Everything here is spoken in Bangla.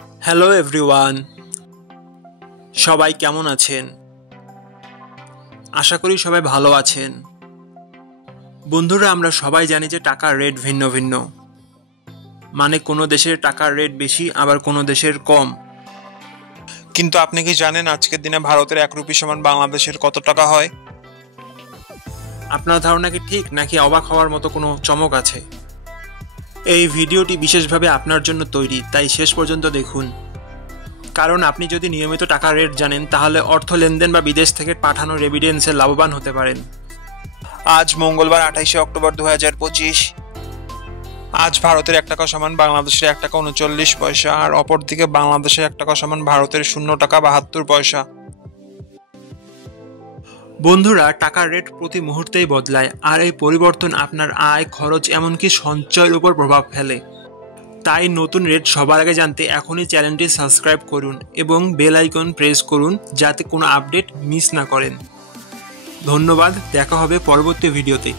হ্যালো এভরিওয়ান, সবাই কেমন আছেন? আশা করি সবাই ভালো আছেন। বন্ধুরা, আমরা সবাই জানি যে টাকার রেট ভিন্ন ভিন্ন। মানে কোনো দেশের টাকার রেট বেশি, আবার কোনো দেশের কম। কিন্তু আপনি কি জানেন আজকের দিনে ভারতের 1 রুপি সমান বাংলাদেশের কত টাকা হয়? আপনার ধারণা কি ঠিক, নাকি অবাক হওয়ার মতো কোনো চমক আছে? এই ভিডিওটি বিশেষভাবে আপনার জন্য তৈরি, তাই শেষ পর্যন্ত দেখুন। কারণ আপনি যদি নিয়মিত টাকার রেট জানেন, তাহলে অর্থ লেনদেন বা বিদেশ থেকে পাঠানো রেমিটেন্সে লাভবান হতে পারেন। আজ মঙ্গলবার 28শে অক্টোবর 2025। আজ ভারতের 1 টাকা সমান বাংলাদেশের 1 টাকা 39 পয়সা, আর অপরদিকে বাংলাদেশের 1 টাকা সমান ভারতের 0 টাকা 72 পয়সা। বন্ধুরা, টাকার রেট প্রতি মুহূর্তেই বদলায়, আর এই পরিবর্তন আপনার আয়, খরচ, এমনকি সঞ্চয়ের উপর প্রভাব ফেলে। তাই নতুন রেট সবার আগে জানতে এখনই চ্যানেলটি সাবস্ক্রাইব করুন এবং বেল আইকন প্রেস করুন, যাতে কোনো আপডেট মিস না করেন। ধন্যবাদ, দেখা হবে পরবর্তী ভিডিওতে।